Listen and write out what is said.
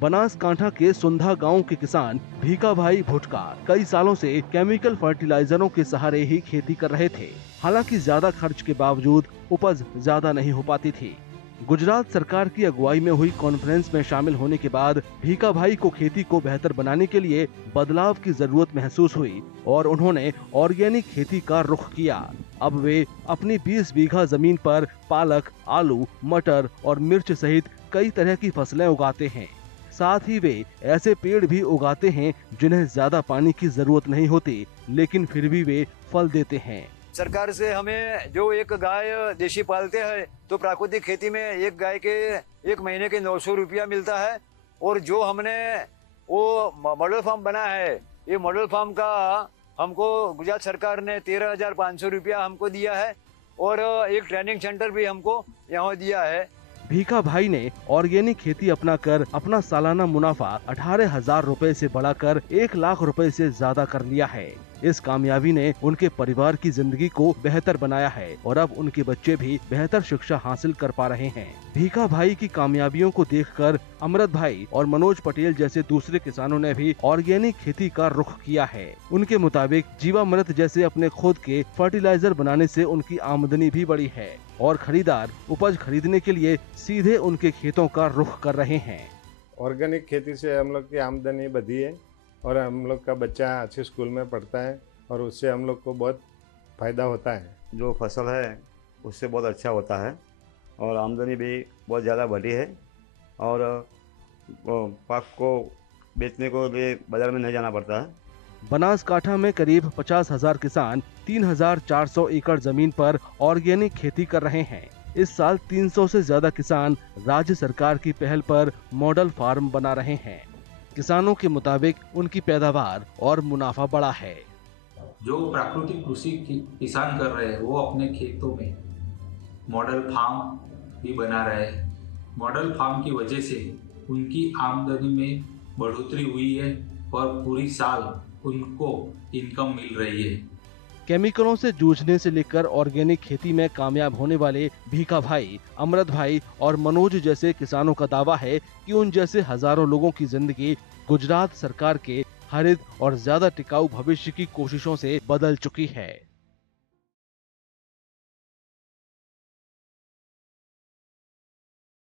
बनासकांठा के सुंधा गांव के किसान भीखा भाई भुटका कई सालों से केमिकल फर्टिलाइजरों के सहारे ही खेती कर रहे थे। हालांकि ज्यादा खर्च के बावजूद उपज ज्यादा नहीं हो पाती थी। गुजरात सरकार की अगुवाई में हुई कॉन्फ्रेंस में शामिल होने के बाद भीखा भाई को खेती को बेहतर बनाने के लिए बदलाव की जरूरत महसूस हुई और उन्होंने ऑर्गेनिक खेती का रुख किया। अब वे अपनी 20 बीघा जमीन पर पालक, आलू, मटर और मिर्च सहित कई तरह की फसलें उगाते हैं। साथ ही वे ऐसे पेड़ भी उगाते हैं जिन्हें ज्यादा पानी की जरूरत नहीं होती, लेकिन फिर भी वे फल देते हैं। सरकार से हमें जो एक गाय देशी पालते हैं तो प्राकृतिक खेती में एक गाय के 1 महीने के 900 रुपया मिलता है। और जो हमने वो मॉडल फार्म बना है, ये मॉडल फार्म का हमको गुजरात सरकार ने 13,500 रुपया हमको दिया है और एक ट्रेनिंग सेंटर भी हमको यहाँ दिया है। भीखा भाई ने ऑर्गेनिक खेती अपनाकर अपना सालाना मुनाफा 18,000 रुपए से बढ़ाकर 1 लाख रुपए से ज्यादा कर लिया है। इस कामयाबी ने उनके परिवार की जिंदगी को बेहतर बनाया है और अब उनके बच्चे भी बेहतर शिक्षा हासिल कर पा रहे हैं। भीखा भाई की कामयाबियों को देखकर अमृत भाई और मनोज पटेल जैसे दूसरे किसानों ने भी ऑर्गेनिक खेती का रुख किया है। उनके मुताबिक जीवामृत जैसे अपने खुद के फर्टिलाइजर बनाने से उनकी आमदनी भी बढ़ी है और खरीदार उपज खरीदने के लिए सीधे उनके खेतों का रुख कर रहे हैं। ऑर्गेनिक खेती से हम लोग की आमदनी बढ़ी है और हम लोग का बच्चा अच्छे स्कूल में पढ़ता है और उससे हम लोग को बहुत फ़ायदा होता है। जो फसल है उससे बहुत अच्छा होता है और आमदनी भी बहुत ज़्यादा बढ़ी है और पाक को बेचने को लिए बाजार में नहीं जाना पड़ता है। बनासकांठा में करीब 50,000 किसान 3,400 एकड़ जमीन पर ऑर्गेनिक खेती कर रहे हैं। इस साल 300 से ज्यादा किसान राज्य सरकार की पहल पर मॉडल फार्म बना रहे हैं। किसानों के मुताबिक उनकी पैदावार और मुनाफा बढ़ा है। जो प्राकृतिक कृषि किसान कर रहे हैं वो अपने खेतों में मॉडल फार्म भी बना रहे हैं। मॉडल फार्म की वजह से उनकी आमदनी में बढ़ोतरी हुई है और पूरी साल उनको इनकम मिल रही है। केमिकलों से जूझने से लेकर ऑर्गेनिक खेती में कामयाब होने वाले भीखा भाई, अमृत भाई और मनोज जैसे किसानों का दावा है कि उन जैसे हजारों लोगों की जिंदगी गुजरात सरकार के हरित और ज्यादा टिकाऊ भविष्य की कोशिशों से बदल चुकी है।